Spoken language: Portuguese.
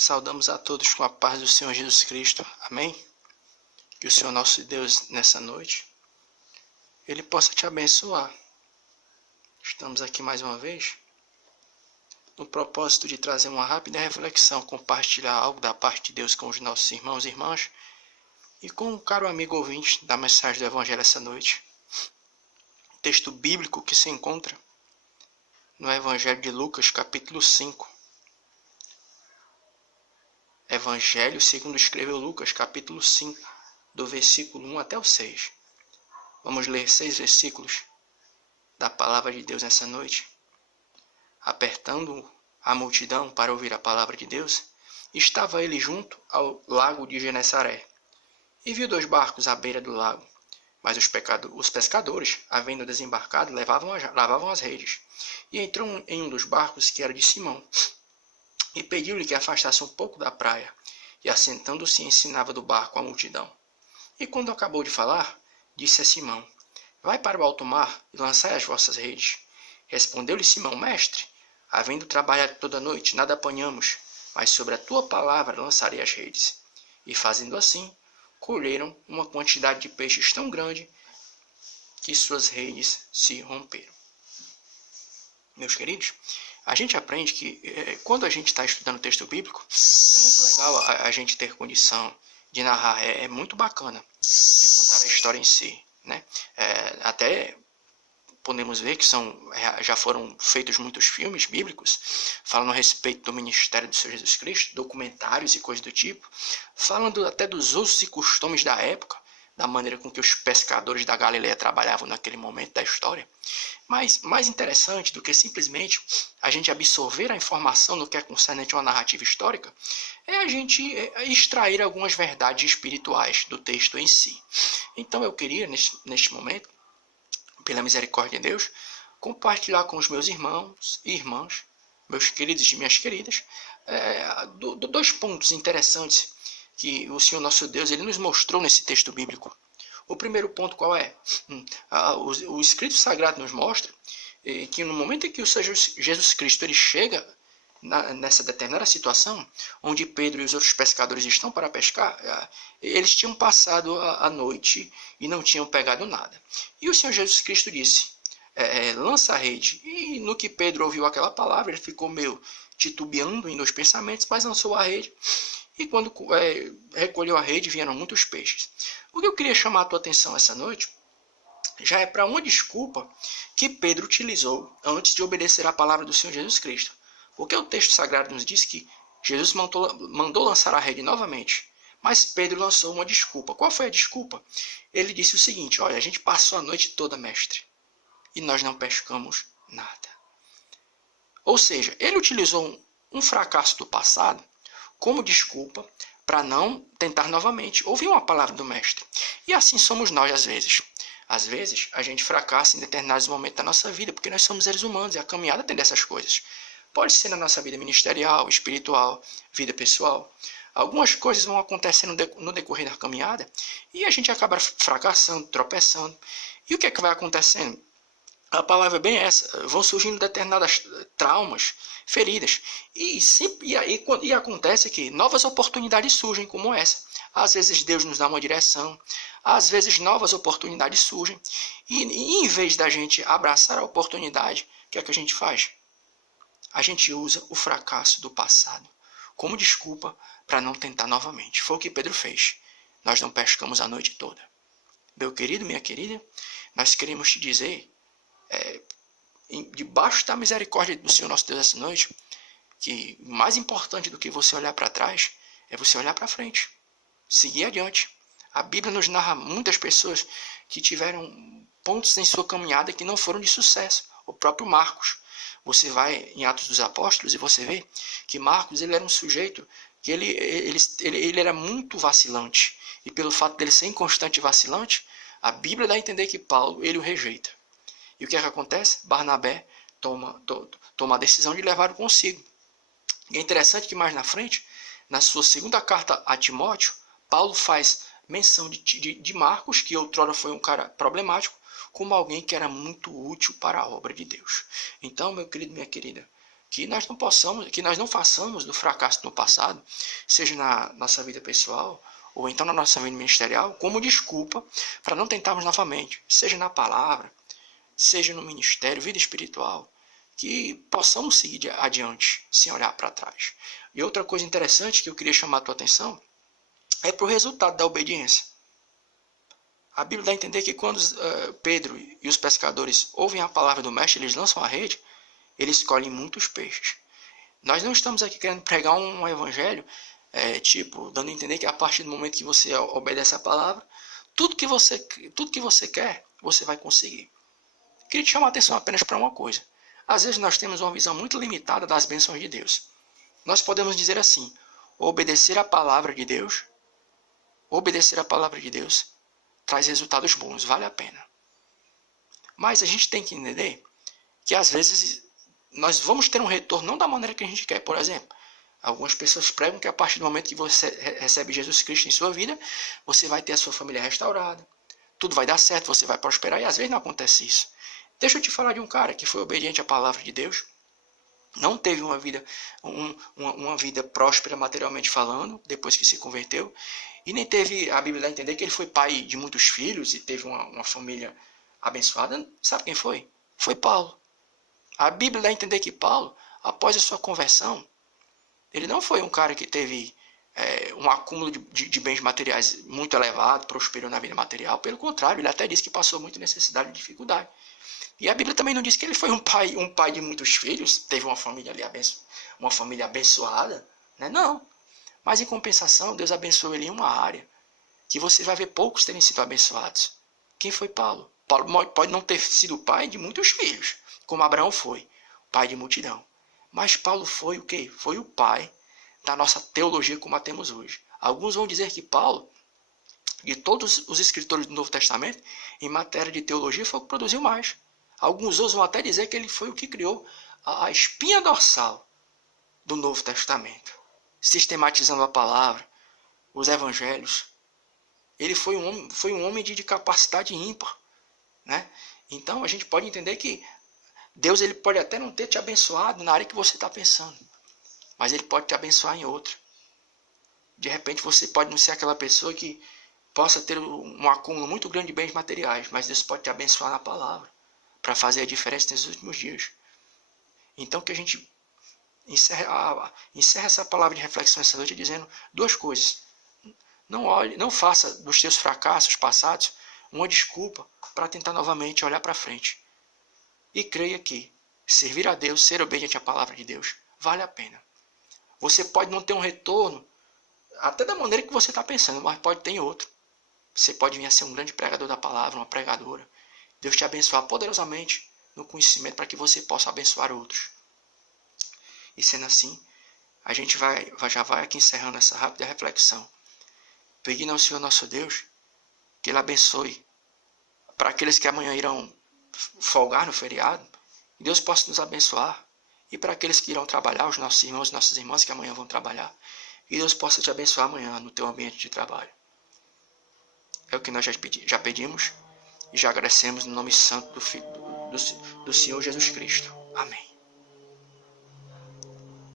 Saudamos a todos com a paz do Senhor Jesus Cristo. Amém? Que o Senhor nosso Deus, nessa noite, Ele possa te abençoar. Estamos aqui mais uma vez, no propósito de trazer uma rápida reflexão, compartilhar algo da parte de Deus com os nossos irmãos e irmãs, e com um caro amigo ouvinte da mensagem do Evangelho essa noite. O texto bíblico que se encontra no Evangelho de Lucas, capítulo 5. Evangelho segundo escreveu Lucas, capítulo 5, do versículo 1 até o 6. Vamos ler 6 versículos da palavra de Deus nessa noite. Apertando a multidão para ouvir a palavra de Deus, estava ele junto ao lago de Genesaré, e viu 2 barcos à beira do lago. Mas os pescadores, havendo desembarcado, lavavam as redes. E entrou em um dos barcos, que era de Simão, e pediu-lhe que afastasse um pouco da praia, e assentando-se ensinava do barco a multidão. E quando acabou de falar, disse a Simão: Vai para o alto mar e lançai as vossas redes. Respondeu-lhe Simão: Mestre, havendo trabalhado toda a noite, nada apanhamos, mas sobre a tua palavra lançarei as redes. E fazendo assim, colheram uma quantidade de peixes tão grande que suas redes se romperam. Meus queridos, a gente aprende que quando a gente está estudando o texto bíblico, é muito legal a gente ter condição de narrar, é muito bacana de contar a história em si, né? Até podemos ver que já foram feitos muitos filmes bíblicos falando a respeito do ministério do Senhor Jesus Cristo, documentários e coisas do tipo, falando até dos usos e costumes da época, da maneira com que os pescadores da Galileia trabalhavam naquele momento da história. Mas mais interessante do que simplesmente a gente absorver a informação no que é concernente a uma narrativa histórica, é a gente extrair algumas verdades espirituais do texto em si. Então eu queria, neste momento, pela misericórdia de Deus, compartilhar com os meus irmãos e irmãs, meus queridos e minhas queridas, 2 pontos interessantes que o Senhor nosso Deus ele nos mostrou nesse texto bíblico. O primeiro ponto qual é? O Escrito Sagrado nos mostra que no momento em que o Senhor Jesus Cristo ele chega nessa determinada situação, onde Pedro e os outros pescadores estão para pescar, eles tinham passado a noite e não tinham pegado nada. E o Senhor Jesus Cristo disse, lança a rede. E no que Pedro ouviu aquela palavra, ele ficou meio titubeando nos pensamentos, mas lançou a rede. E quando recolheu a rede, vieram muitos peixes. O que eu queria chamar a tua atenção essa noite já é para uma desculpa que Pedro utilizou antes de obedecer à palavra do Senhor Jesus Cristo. Porque o texto sagrado nos diz que Jesus mandou lançar a rede novamente, mas Pedro lançou uma desculpa. Qual foi a desculpa? Ele disse o seguinte: olha, a gente passou a noite toda, mestre, e nós não pescamos nada. Ou seja, ele utilizou um fracasso do passado como desculpa para não tentar novamente ouvir uma palavra do mestre. E assim somos nós às vezes. Às vezes a gente fracassa em determinados momentos da nossa vida, porque nós somos seres humanos e a caminhada tem dessas coisas. Pode ser na nossa vida ministerial, espiritual, vida pessoal. Algumas coisas vão acontecendo no decorrer da caminhada e a gente acaba fracassando, tropeçando. E o que é que vai acontecendo? A palavra é bem essa, vão surgindo determinadas traumas, feridas. E acontece que novas oportunidades surgem como essa. Às vezes Deus nos dá uma direção, às vezes novas oportunidades surgem. E em vez da gente abraçar a oportunidade, o que é que a gente faz? A gente usa o fracasso do passado como desculpa para não tentar novamente. Foi o que Pedro fez. Nós não pescamos a noite toda. Meu querido, minha querida, nós queremos te dizer, debaixo da misericórdia do Senhor nosso Deus essa noite, que mais importante do que você olhar para trás é você olhar para frente, seguir adiante. A Bíblia nos narra muitas pessoas que tiveram pontos em sua caminhada que não foram de sucesso. O próprio Marcos. Você vai em Atos dos Apóstolos e você vê que Marcos ele era um sujeito que ele era muito vacilante. E pelo fato dele ser inconstante e vacilante, a Bíblia dá a entender que Paulo ele o rejeita. E o que é que acontece? Barnabé toma a decisão de levá-lo consigo. E é interessante que mais na frente, na sua segunda carta a Timóteo, Paulo faz menção de Marcos, que outrora foi um cara problemático, como alguém que era muito útil para a obra de Deus. Então, meu querido, minha querida, que nós não possamos, que nós não façamos do fracasso no passado, seja na nossa vida pessoal ou então na nossa vida ministerial, como desculpa para não tentarmos novamente, seja na palavra, seja no ministério, vida espiritual, que possamos seguir adiante sem olhar para trás. E outra coisa interessante que eu queria chamar a tua atenção é para o resultado da obediência. A Bíblia dá a entender que quando Pedro e os pescadores ouvem a palavra do mestre, eles lançam a rede, eles colhem muitos peixes. Nós não estamos aqui querendo pregar um evangelho, dando a entender que a partir do momento que você obedece a palavra, tudo que você quer, você vai conseguir. Queria te chamar a atenção apenas para uma coisa. Às vezes nós temos uma visão muito limitada das bênçãos de Deus. Nós podemos dizer assim, obedecer a palavra de Deus traz resultados bons, vale a pena. Mas a gente tem que entender que às vezes nós vamos ter um retorno não da maneira que a gente quer. Por exemplo, algumas pessoas pregam que a partir do momento que você recebe Jesus Cristo em sua vida, você vai ter a sua família restaurada, tudo vai dar certo, você vai prosperar, e às vezes não acontece isso. Deixa eu te falar de um cara que foi obediente à palavra de Deus, não teve uma vida próspera materialmente falando, depois que se converteu, e nem teve, a Bíblia dá a entender que ele foi pai de muitos filhos e teve uma família abençoada. Sabe quem foi? Foi Paulo. A Bíblia dá a entender que Paulo, após a sua conversão, ele não foi um cara que teve um acúmulo de bens materiais muito elevado, prosperou na vida material. Pelo contrário, ele até disse que passou muita necessidade e dificuldade. E a Bíblia também não diz que ele foi um pai de muitos filhos, teve uma família ali abençoada, né? Não. Mas em compensação, Deus abençoou ele em uma área que você vai ver poucos terem sido abençoados. Quem foi Paulo? Paulo pode não ter sido pai de muitos filhos, como Abraão foi, pai de multidão. Mas Paulo foi o quê? Foi o pai da nossa teologia como a temos hoje. Alguns vão dizer que Paulo, de todos os escritores do Novo Testamento, em matéria de teologia, foi o que produziu mais. Alguns outros vão até dizer que ele foi o que criou a espinha dorsal do Novo Testamento, sistematizando a palavra, os evangelhos. Ele foi um homem de capacidade ímpar, né? Então a gente pode entender que Deus ele pode até não ter te abençoado na área que você está pensando, mas ele pode te abençoar em outra. De repente você pode não ser aquela pessoa que possa ter um acúmulo muito grande de bens materiais, mas Deus pode te abençoar na palavra, para fazer a diferença nesses últimos dias. Então que a gente encerra essa palavra de reflexão essa noite dizendo duas coisas. Não faça dos teus fracassos passados uma desculpa para tentar novamente olhar para frente. E creia que servir a Deus, ser obediente à palavra de Deus, vale a pena. Você pode não ter um retorno até da maneira que você está pensando, mas pode ter outro. Você pode vir a ser um grande pregador da palavra, uma pregadora. Deus te abençoar poderosamente no conhecimento para que você possa abençoar outros. E sendo assim, a gente já vai aqui encerrando essa rápida reflexão, pedindo ao Senhor nosso Deus que Ele abençoe para aqueles que amanhã irão folgar no feriado, que Deus possa nos abençoar, e para aqueles que irão trabalhar, os nossos irmãos e nossas irmãs que amanhã vão trabalhar, que Deus possa te abençoar amanhã no teu ambiente de trabalho. É o que nós já pedimos e já agradecemos no nome santo do Senhor Jesus Cristo. Amém.